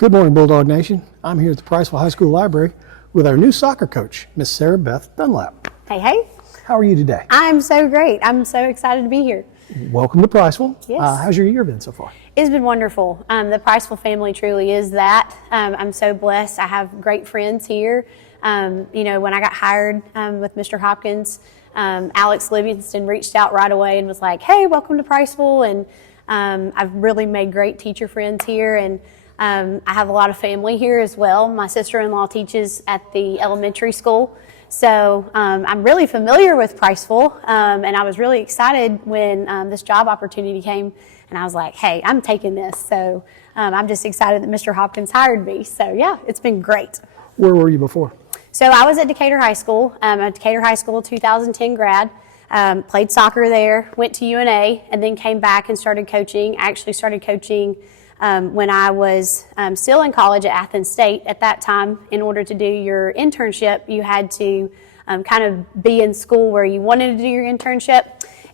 Good morning, Bulldog Nation. I'm here at the Priceville High School Library with our new soccer coach, Miss Sarah Beth Dunlap. Hey, hey. How are you today? I'm so great. I'm so excited to be here. Welcome to Priceville. Yes. How's your year been so far? It's been wonderful. The Priceville family truly is that. I'm so blessed. I have great friends here. When I got hired with Mr. Hopkins, Alex Livingston reached out right away and was like, hey, welcome to Priceville. And I've really made great teacher friends here. And I have a lot of family here as well. My sister-in-law teaches at the elementary school. So I'm really familiar with Priceville, and I was really excited when this job opportunity came, and I was like, hey, I'm taking this. So I'm just excited that Mr. Hopkins hired me. So yeah, it's been great. Where were you before? So I was at Decatur High School. At Decatur High School 2010 grad. Played soccer there, went to UNA, and then came back and started coaching. I actually started coaching when I was still in college at Athens State. At that time, in order to do your internship, you had to kind of be in school where you wanted to do your internship.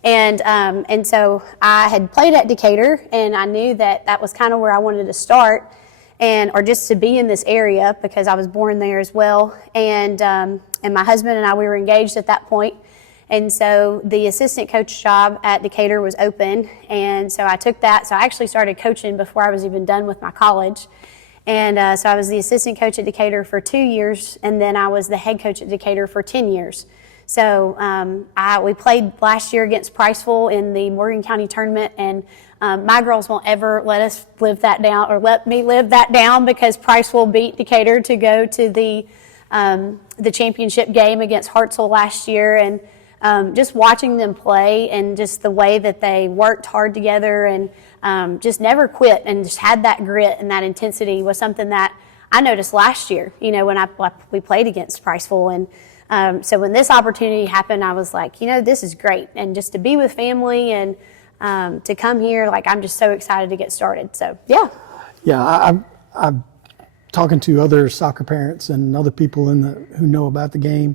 And so I had played at Decatur, and I knew that that was kind of where I wanted to start, or just to be in this area because I was born there as well. And my husband and I, we were engaged at that point. And so the assistant coach job at Decatur was open, and so I took that. So I actually started coaching before I was even done with my college. And so I was the assistant coach at Decatur for 2 years, and then I was the head coach at Decatur for 10 years. So we played last year against Priceville in the Morgan County tournament, and my girls won't ever let us live that down, or let me live that down, because Priceville beat Decatur to go to the championship game against Hartselle last year. And just watching them play and just the way that they worked hard together and just never quit and just had that grit and that intensity was something that I noticed last year, when we played against Priceville. And so when this opportunity happened, I was like, this is great. And just to be with family and to come here, I'm just so excited to get started. So, yeah. Yeah, I'm talking to other soccer parents and other people who know about the game.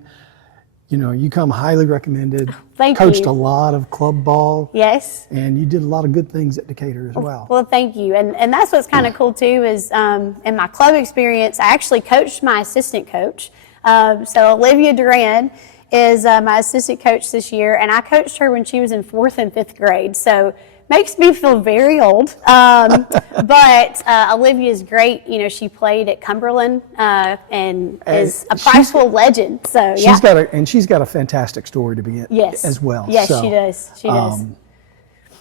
You come highly recommended. Thank Coached you. a lot of club ball. Yes. And you did a lot of good things at Decatur as well. Well, thank you. And that's what's kind of cool too is in my club experience, I actually coached my assistant coach. So Olivia Duran is my assistant coach this year, and I coached her when she was in 4th and 5th grade. So makes me feel very old. But Olivia is great. She played at Cumberland and is a Priceville legend. So yeah. She's got a fantastic story to begin as well. Yes, she does. She does.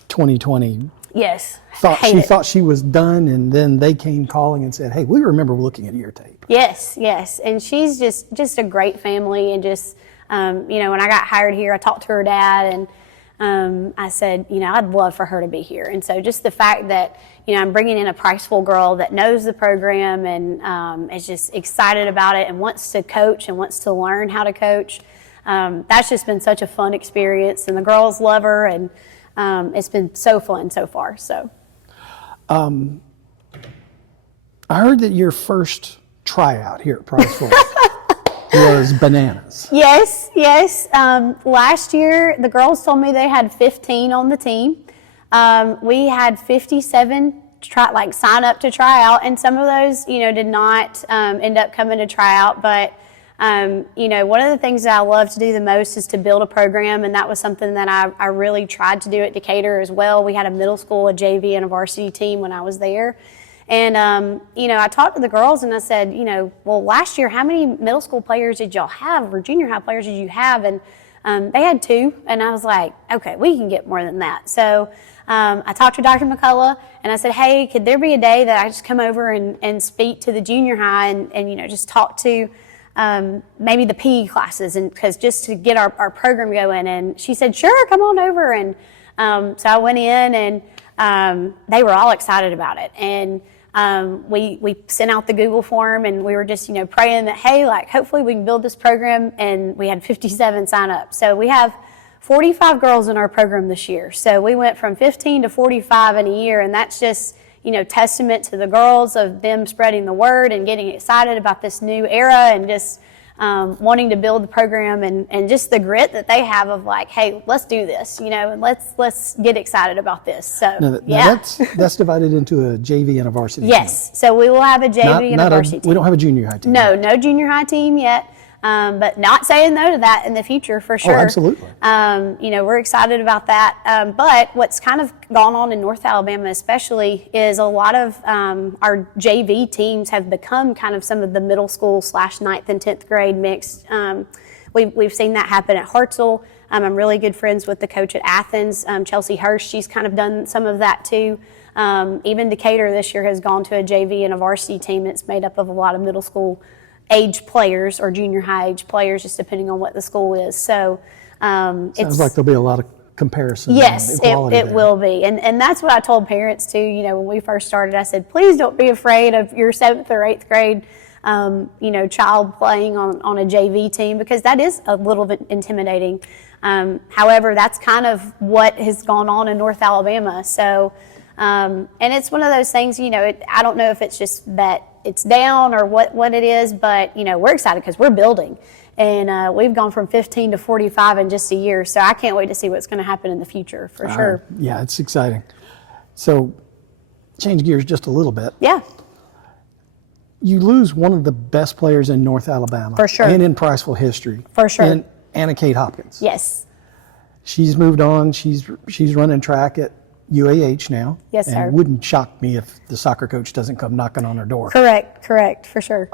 2020. Yes. She thought she was done, and then they came calling and said, hey, we remember looking at your tape. Yes. And she's just a great family. And just, when I got hired here, I talked to her dad, and I said, I'd love for her to be here. And so just the fact that, I'm bringing in a Priceville girl that knows the program and is just excited about it and wants to coach and wants to learn how to coach, that's just been such a fun experience. And the girls love her, and it's been so fun so far. So, I heard that your first tryout here at Priceville was bananas. Yes. Last year, the girls told me they had 15 on the team. We had 57 sign up to try out, and some of those, did not end up coming to try out. But, one of the things that I love to do the most is to build a program, and that was something that I really tried to do at Decatur as well. We had a middle school, a JV, and a varsity team when I was there. And, I talked to the girls and I said, well, last year, how many middle school players did y'all have, or junior high players did you have? And they had 2. And I was like, okay, we can get more than that. So I talked to Dr. McCullough and I said, hey, could there be a day that I just come over and speak to the junior high and just talk to maybe the PE classes, and because just to get our program going? And she said, sure, come on over. And so I went in, and they were all excited about it. And we sent out the Google form, and we were just, praying that, hey, hopefully we can build this program. And we had 57 sign up. So we have 45 girls in our program this year. So we went from 15 to 45 in a year. And that's just, testament to the girls, of them spreading the word and getting excited about this new era, and just wanting to build the program and just the grit that they have of like, hey, let's do this, and let's get excited about this. So now that's divided into a JV and a varsity. Yes, so we will have a JV and a varsity team. We don't have a junior high team. No junior high team yet. But not saying no to that in the future for sure. Oh, absolutely. We're excited about that. But what's kind of gone on in North Alabama especially is a lot of our JV teams have become kind of some of the middle school / 9th and 10th grade mixed. We've seen that happen at Hartselle. I'm really good friends with the coach at Athens, Chelsea Hurst. She's kind of done some of that too. Even Decatur this year has gone to a JV and a varsity team that's made up of a lot of middle school age players or junior high age players, just depending on what the school is. So sounds like there'll be a lot of comparison. Yes, it will be. And that's what I told parents too, when we first started. I said, please don't be afraid of your 7th or 8th grade child playing on a JV team, because that is a little bit intimidating. However, that's kind of what has gone on in North Alabama. So and it's one of those things, I don't know if it's just that it's down or what it is, but we're excited because we're building, and we've gone from 15 to 45 in just a year. So I can't wait to see what's going to happen in the future for sure. Yeah, it's exciting. So change gears just a little bit. Yeah. You lose one of the best players in North Alabama. For sure. And in Priceville history. For sure. And Anna Kate Hopkins. Yes. She's moved on. She's running track at UAH now. Yes, sir. And it wouldn't shock me if the soccer coach doesn't come knocking on her door. Correct, for sure.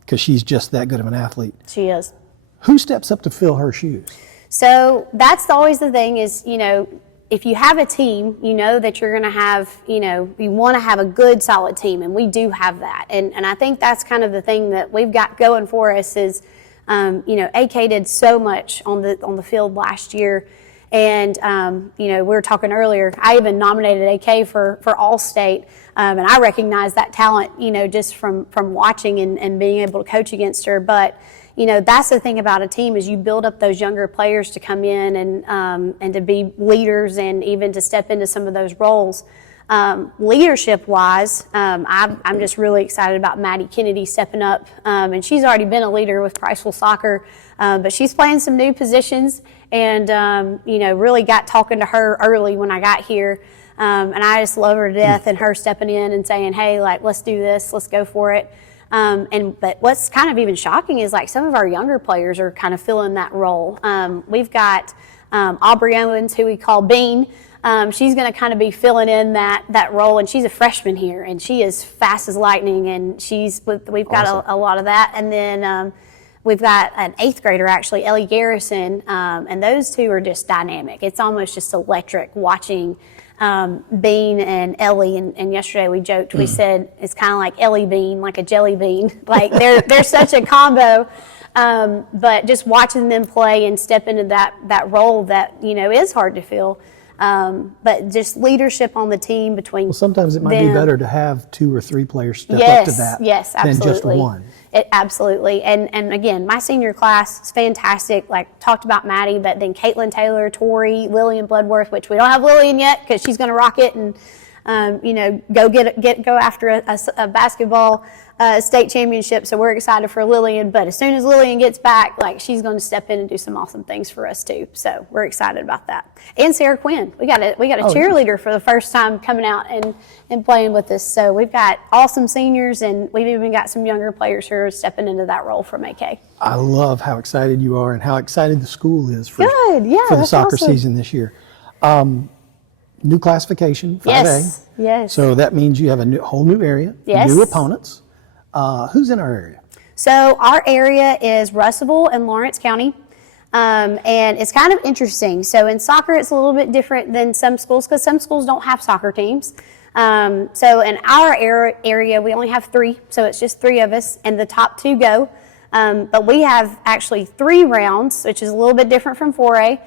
Because she's just that good of an athlete. She is. Who steps up to fill her shoes? So that's always the thing is, if you have a team, that you're going to have, you want to have a good, solid team, and we do have that. And I think that's kind of the thing that we've got going for us is, AK did so much on the field last year. And, we were talking earlier, I even nominated AK for All-State, and I recognize that talent, just from watching and being able to coach against her. But, that's the thing about a team is you build up those younger players to come in and to be leaders and even to step into some of those roles. Leadership-wise, I'm just really excited about Maddie Kennedy stepping up, and she's already been a leader with Priceville Soccer, but she's playing some new positions, and really got talking to her early when I got here, and I just love her to death, and her stepping in and saying, hey, let's do this, let's go for it. But what's kind of even shocking is some of our younger players are kind of filling that role. We've got Aubrey Owens, who we call Bean. She's going to kind of be filling in that role, and she's a freshman here, and she is fast as lightning, and we've got awesome. a lot of that. And then we've got an 8th grader, actually, Ellie Garrison, and those two are just dynamic. It's almost just electric watching Bean and Ellie, and yesterday we joked, we said it's kind of like Ellie Bean, like a jelly bean. They're such a combo. But just watching them play and step into that role that, is hard to fill. But just leadership on the team between Well, sometimes it might be better to have 2 or 3 players step up to that than just one. Absolutely. And again, my senior class is fantastic. Talked about Maddie, but then Caitlin Taylor, Tori, Lillian Bloodworth, which we don't have Lillian yet because she's going to rock it and go after a basketball state championship. So we're excited for Lillian. But as soon as Lillian gets back, she's going to step in and do some awesome things for us too. So we're excited about that. And Sarah Quinn, we got a cheerleader for the first time coming out and playing with us. So we've got awesome seniors, and we've even got some younger players who are stepping into that role from AK. I love how excited you are and how excited the school is for the soccer season this year. New classification, 5A. Yes. So that means you have a whole new area, new opponents. Who's in our area? So our area is Russellville and Lawrence County, and it's kind of interesting. So in soccer, it's a little bit different than some schools because some schools don't have soccer teams. So in our area, we only have 3, so it's just 3 of us, and the top 2 go. But we have actually 3 rounds, which is a little bit different from 4A.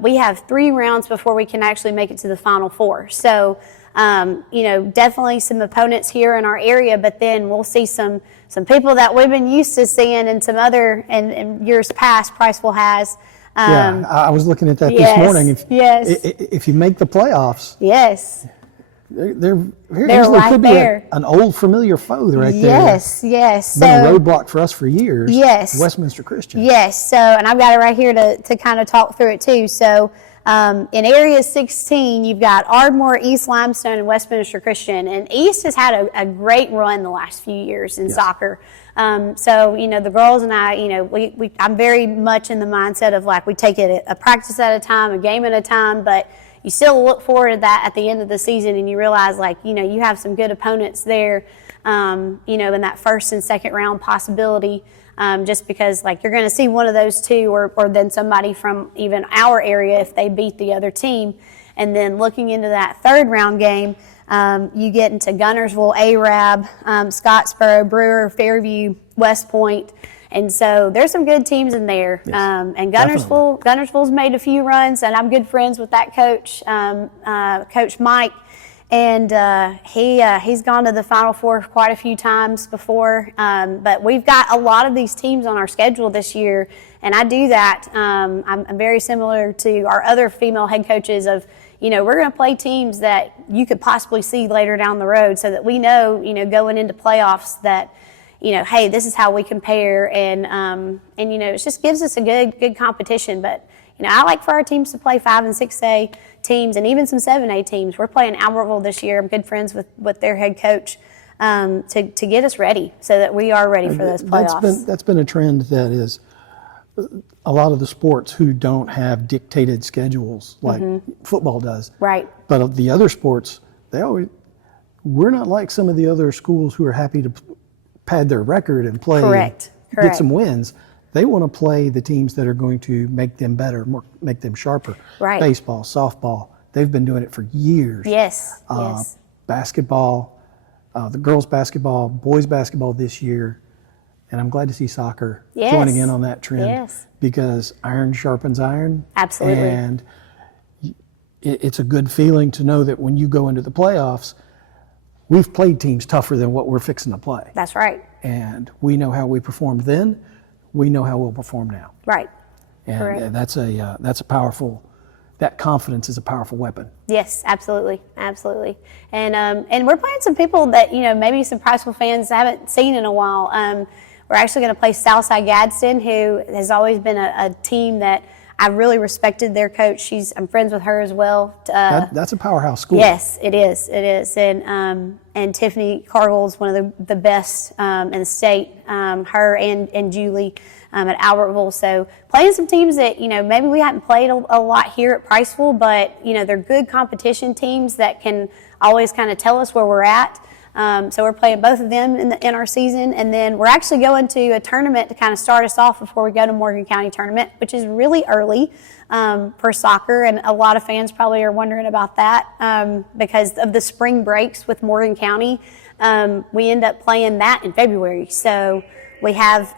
We have 3 rounds before we can actually make it to the Final 4. So, definitely some opponents here in our area, but then we'll see some people that we've been used to seeing in some other, in years past, Priceville has. I was looking at that this morning. If you make the playoffs, There They're easily right could be there. an old familiar foe right there. Yes. Been a So roadblock for us for years. Yes. Westminster Christian. yes. So, and I've got it right here to kind of talk through it too. So, in Area 16, you've got Ardmore, East Limestone, and Westminster Christian. And East has had a great run the last few years in soccer. So, the girls and I, I'm very much in the mindset of like we take it a practice at a time, a game at a time, but you still look forward to that at the end of the season and you realize like, you have some good opponents there, in that first and second round possibility. Just because like you're going to see one of those two or then somebody from even our area if they beat the other team. And then looking into that third round game, you get into Gunnersville, Arab, Scottsboro, Brewer, Fairview, West Point. And so there's some good teams in there. Yes, And Gunnersville's made a few runs, and I'm good friends with that coach, Coach Mike. And he's gone to the Final Four quite a few times before. But we've got a lot of these teams on our schedule this year, and I do that. I'm very similar to our other female head coaches of, we're going to play teams that you could possibly see later down the road so that we know, going into playoffs that, hey, this is how we compare, and it just gives us a good competition. But I like for our teams to play 5 and 6A teams, and even some 7A teams. We're playing Albertville this year. I'm good friends with their head coach to get us ready so that we are ready for those playoffs. That's been a trend that is a lot of the sports who don't have dictated schedules like football does. Right. But of the other sports, we're not like some of the other schools who are happy to pad their record and play, Correct. get some wins. They want to play the teams that are going to make them better, make them sharper. Right. Baseball, softball, they've been doing it for years. Yes. Basketball, the girls basketball, boys basketball this year. And I'm glad to see soccer joining in on that trend because iron sharpens iron. Absolutely. And it's a good feeling to know that when you go into the playoffs, we've played teams tougher than what we're fixing to play. That's right. And we know how we performed then. We know how we'll perform now. Right. And Correct. that's a powerful. That confidence is a powerful weapon. Yes, absolutely. And we're playing some people that maybe some Priceville fans haven't seen in a while. We're actually going to play Southside Gadsden, who has always been a team that I really respected their coach. I'm friends with her as well. That's a powerhouse school. Yes, it is. And Tiffany Cargill is one of the best in the state. Her and Julie at Albertville. So playing some teams that maybe we hadn't played a lot here at Priceville, but they're good competition teams that can always kind of tell us where we're at. So we're playing both of them in our season, and then we're actually going to a tournament to kind of start us off before we go to Morgan County tournament, which is really early for soccer, and a lot of fans probably are wondering about that because of the spring breaks with Morgan County. We end up playing that in February, so we have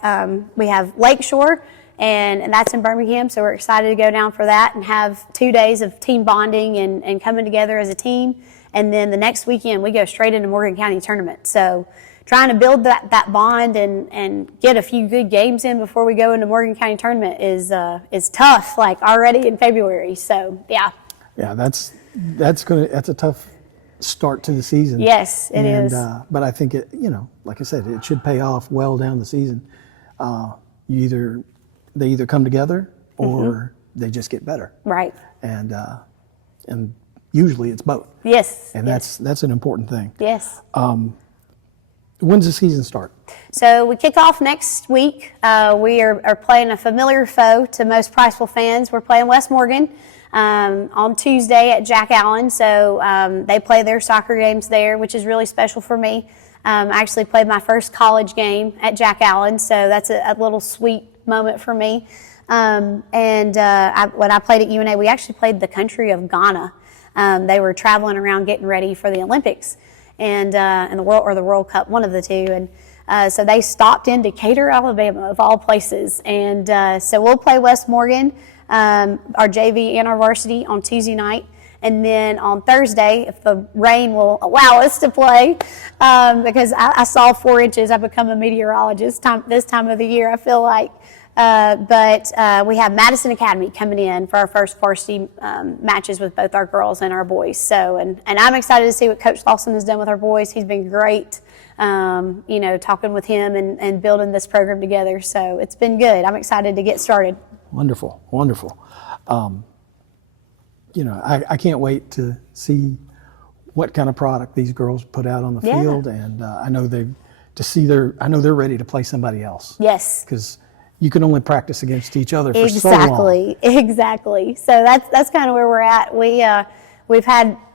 Lakeshore, and that's in Birmingham. So we're excited to go down for that and have 2 days of team bonding and coming together as a team. And then the next weekend, we go straight into Morgan County tournament. So trying to build that bond and get a few good games in before we go into Morgan County tournament is tough, like already in February. So, yeah. Yeah, that's a tough start to the season. Yes, it is. But I think like I said, it should pay off well down the season. They either come together or they just get better. Right. And usually it's both. Yes. And that's an important thing. Yes. When's the season start? So we kick off next week. We are playing a familiar foe to most Priceville fans. We're playing West Morgan on Tuesday at Jack Allen. So they play their soccer games there, which is really special for me. I actually played my first college game at Jack Allen, so that's a little sweet moment for me. When I played at UNA, we actually played the country of Ghana. They were traveling around getting ready for the Olympics and the World Cup, one of the two. And so they stopped in Decatur, Alabama, of all places. And so we'll play West Morgan, our JV and our varsity on Tuesday night. And then on Thursday, if the rain will allow us to play, because I saw 4 inches. I've become a meteorologist this time of the year, I feel like. But we have Madison Academy coming in for our first varsity matches with both our girls and our boys. So, and I'm excited to see what Coach Lawson has done with our boys. He's been great, talking with him and building this program together. So it's been good. I'm excited to get started. Wonderful, wonderful. I can't wait to see what kind of product these girls put out on the field, and I know they're ready to play somebody else. Yes. Because you can only practice against each other for so long. Exactly. So that's kind of where we're at.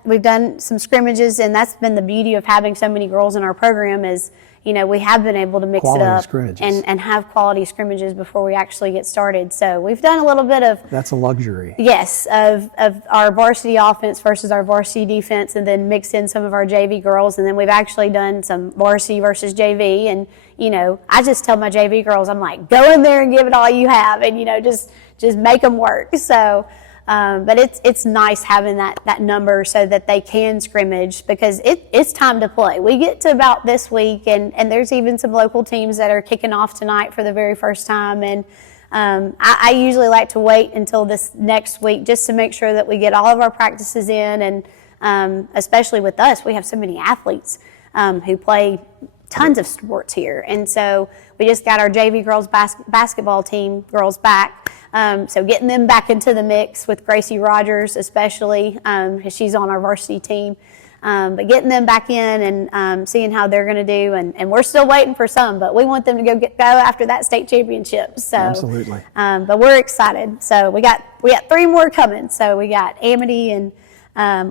We've done some scrimmages, and that's been the beauty of having so many girls in our program is, we have been able to mix quality it up scrimmages. and have quality scrimmages before we actually get started. So we've done a little bit of that's a luxury. Yes, of our varsity offense versus our varsity defense, and then mix in some of our JV girls, and then we've actually done some varsity versus JV. And I just tell my JV girls, I'm like, go in there and give it all you have, and just make them work. So. But it's nice having that number so that they can scrimmage, because it's time to play. We get to about this week, and there's even some local teams that are kicking off tonight for the very first time. And I usually like to wait until this next week just to make sure that we get all of our practices in. And especially with us, we have so many athletes who play tons of sports here. And so we just got our JV girls basketball team girls back. So getting them back into the mix with Gracie Rogers, especially, because she's on our varsity team. But getting them back in and seeing how they're going to do. And we're still waiting for some, but we want them to go after that state championship. So, absolutely. But we're excited. So we got 3 more coming. So we got Amity and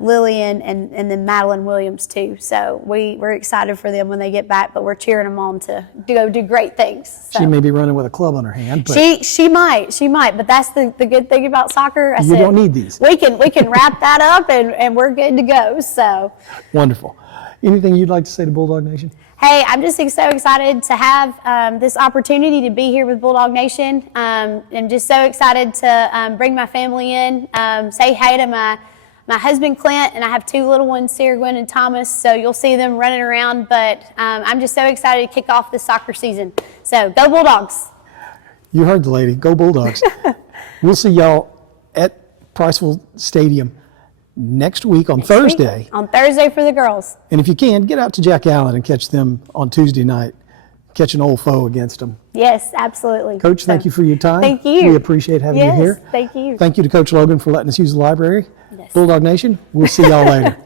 Lillian and then Madeline Williams too. So we're excited for them when they get back, but we're cheering them on to go do great things. So. She may be running with a club on her hand. But she might, but that's the good thing about soccer. You don't need these. We can wrap that up and we're good to go. So wonderful. Anything you'd like to say to Bulldog Nation? Hey, I'm just so excited to have this opportunity to be here with Bulldog Nation. I'm just so excited to bring my family in, say hey to my husband Clint, and I have 2 little ones, Sarah Gwen and Thomas, so you'll see them running around. But I'm just so excited to kick off this soccer season. So go Bulldogs. You heard the lady. Go Bulldogs. We'll see y'all at Priceville Stadium next week on Thursday. On Thursday for the girls. And if you can, get out to Jack Allen and catch them on Tuesday night. Catch an old foe against them. Yes, absolutely. Coach, thank you for your time. Thank you. We appreciate having you here. Thank you. Thank you to Coach Logan for letting us use the library. Yes. Bulldog Nation, we'll see y'all later.